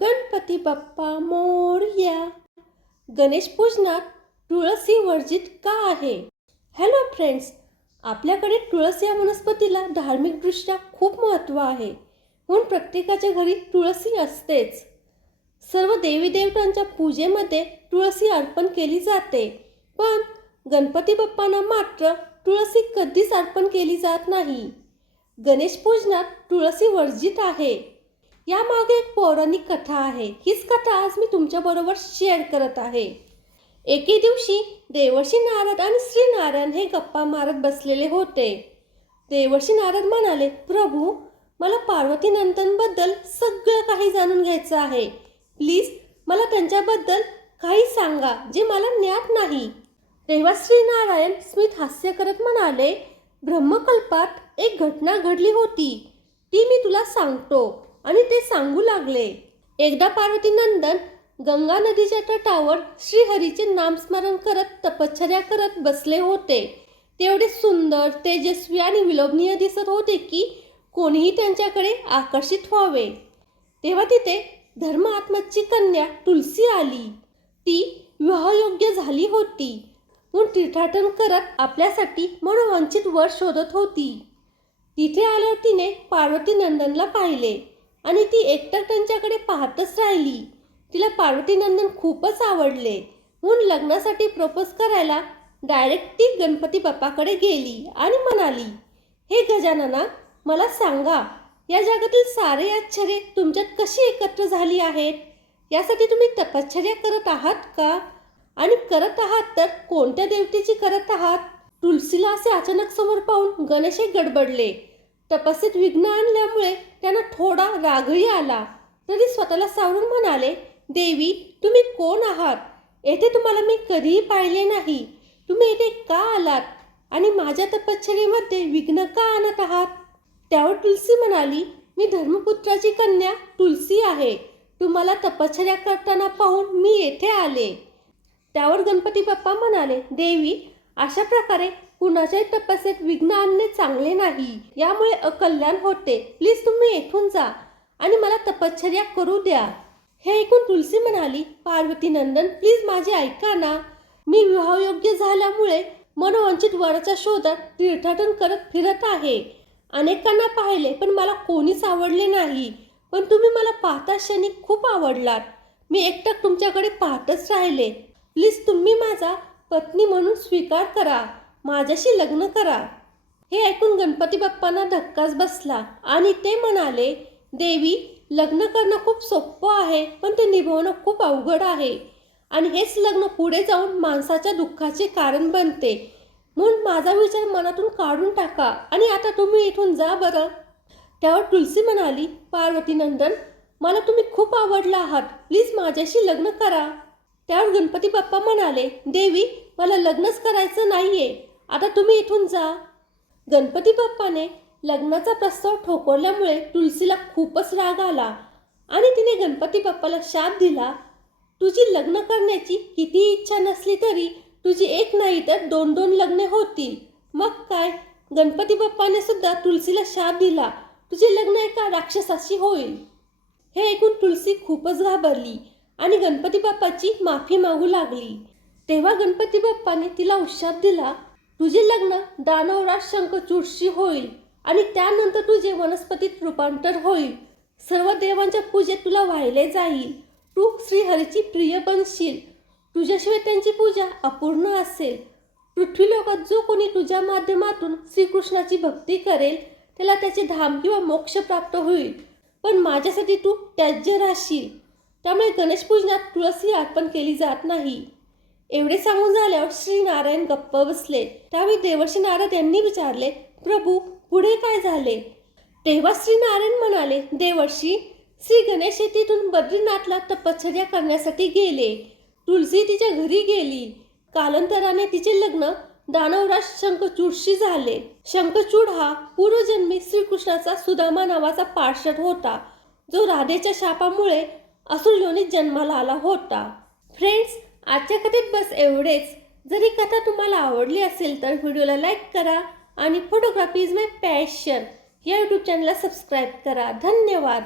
गणपती बाप्पा मोरया गणेश पूजनात तुळसी वर्जित का आहे? हॅलो फ्रेंड्स आपल्याकडे तुळस या वनस्पतीला धार्मिकदृष्ट्या खूप महत्त्व आहे. म्हणून प्रत्येकाच्या घरी तुळसी असतेच. सर्व देवी देवतांच्या पूजेमध्ये तुळसी अर्पण केली जाते. पण गणपती बाप्पांना मात्र तुळसी कधीच अर्पण केली जात नाही. गणेश पूजनात तुळसी वर्जित आहे. यामागे एक पौराणिक कथा आहे. हीच कथा आज मी तुमच्याबरोबर शेअर करत आहे. एके दिवशी देवर्षी नारद आणि श्री नारायण हे गप्पा मारत बसलेले होते. देवर्षी नारद म्हणाले प्रभू मला पार्वती नंदनबद्दल सगळं काही जाणून घ्यायचं आहे. प्लीज मला त्यांच्याबद्दल काही सांगा जे मला ज्ञात नाही. तेव्हा श्री नारायण स्मित हास्य करत म्हणाले ब्रह्मकल्पात एक घटना घडली होती. ती मी तुला सांगतो. आणि ते सांगू लागले. एकदा पार्वती नंदन गंगा नदीच्या तटावर श्रीहरीचे नामस्मरण करत तपश्चर्या करत बसले होते. तेवढे सुंदर तेजस्वी आणि विलोभनीय दिसत होते की कोणीही त्यांच्याकडे आकर्षित व्हावे. तेव्हा तिथे धर्म आत्माची कन्या तुलसी आली. ती विवाहयोग्य झाली होती. म्हणून तीर्थाटन करत आपल्यासाठी मनोवंचित वर शोधत होती. तिथे आल्यावर तिने पार्वती नंदनला पाहिले. आणि ती एकटक त्यांच्याकडे पाहतच राहिली. तिला पार्वती नंदन खूपच आवडले. म्हणून लग्नासाठी प्रपोज करायला डायरेक्ट ती गणपती बाप्पाकडे गेली आणि म्हणाली हे गजानना मला सांगा या जगातील सारे आश्चर्य तुमच्यात कशी एकत्र झाली आहेत? यासाठी तुम्ही तपश्चर्या करत आहात का? आणि करत आहात तर कोणत्या देवतेची करत आहात? तुलसीला असे अचानक समोर पाहून गणेश हे गडबडले. तपस्येत विघ्न आणल्यामुळे त्यांना थोडा रागही आला. तरी स्वतःला सावरून म्हणाले देवी तुम्ही कोण आहात? येथे तुम्हाला मी कधीही पाहिले नाही. तुम्ही येथे का आलात? आणि माझ्या तपश्चर्येमध्ये विघ्न का आणत आहात? त्यावर तुलसी म्हणाली मी धर्मपुत्राची कन्या तुलसी आहे. तुम्हाला तपश्चर्या करताना पाहून मी येथे आले. त्यावर गणपती बाप्पा म्हणाले देवी अशा प्रकारे कुणाच्याही तपस्येत विघ्न आणणे चांगले नाही. यामुळे अकल्याण होते. प्लीज तुम्ही येथून जा आणि मला तपश्चर्या करू द्या. हे ऐकून तुलसी म्हणाली पार्वती नंदन प्लीज माझे ऐका ना. मी विवाहयोग्य झाल्यामुळे मनोवांछित वराच्या शोधात तीर्थाटन करत फिरत आहे. अनेकांना पाहिले पण मला कोणीच आवडले नाही. पण तुम्ही मला पाहता क्षणी खूप आवडलात. मी एकटक तुमच्याकडे पाहतच राहिले. प्लीज तुम्ही माझा पत्नी म्हणून स्वीकार करा. माझ्याशी लग्न करा. हे ऐकून गणपती बाप्पांना धक्काच बसला आणि ते म्हणाले देवी लग्न करणं खूप सोपं आहे पण ते निभवणं खूप अवघड आहे. आणि हेच लग्न पुढे जाऊन माणसाच्या दुःखाचे कारण बनते. म्हणून माझा विचार मनातून काढून टाका आणि आता तुम्ही इथून जा बरं. त्यावर तुलसी म्हणाली पार्वती नंदन मला तुम्ही खूप आवडला आहात. प्लीज माझ्याशी लग्न करा. त्यावर गणपती बाप्पा म्हणाले देवी मला लग्नच करायचं नाहीये. आता तुम्ही इथून जा. गणपती बाप्पाने लग्नाचा प्रस्ताव ठोकवल्यामुळे तुलसीला खूपच राग आला आणि तिने गणपती बाप्पाला शाप दिला. तुझी लग्न करण्याची किती इच्छा नसली तरी तुझी एक नाही तर दोन दोन लग्ने होतील. मग काय? गणपती बाप्पाने सुद्धा तुलसीला शाप दिला. तुझे लग्न एका राक्षसाशी होईल. हे ऐकून तुलसी खूपच घाबरली आणि गणपती बाप्पाची माफी मागू लागली. तेव्हा गणपती बाप्पाने तिला उशाप दिला. तुझे लग्न दानवराज शंखचूडशी होईल आणि त्यानंतर तुझे वनस्पतीत रूपांतर होईल. सर्व देवांच्या पूजेत तुला वाहिले जाईल. तू श्रीहरीची प्रिय बनशील. तुझ्याशिवाय त्यांची पूजा अपूर्ण असेल. पृथ्वीलोकात जो कोणी तुझ्या माध्यमातून श्रीकृष्णाची भक्ती करेल त्याला त्याचे धाम किंवा मोक्ष प्राप्त होईल. पण माझ्यासाठी तू त्याज्य राहशील. त्यामुळे गणेश पूजनात तुळसी अर्पण केली जात नाही. एवढे सांगून झाल्यावर श्री नारायण गप्प बसले. त्यावेळी देवर्षी नारद यांनी विचारले प्रभू पुढे काय झाले? तेव्हा श्री नारायण म्हणाले देवर्षी श्री गणेश तिथून बद्रीनाथला तपश्चर्या करण्यासाठी गेले. तुलसी तिच्या घरी गेली. कालांतराने तिचे लग्न दानवराज शंखचूडशी झाले. शंखचूड हा पूर्वजन्मी श्रीकृष्णाचा सुदामा नावाचा पार्षद होता. जो राधेच्या शापामुळे असुर योनीत जन्माला आला होता. फ्रेंड्स आजच्या कथेत बस एवढेच. जर ही कथा तुम्हाला आवडली असेल तर व्हिडिओला लाईक करा आणि फोटोग्राफी इज माय पॅशन. या यूट्यूब चॅनलला सबस्क्राईब करा. धन्यवाद.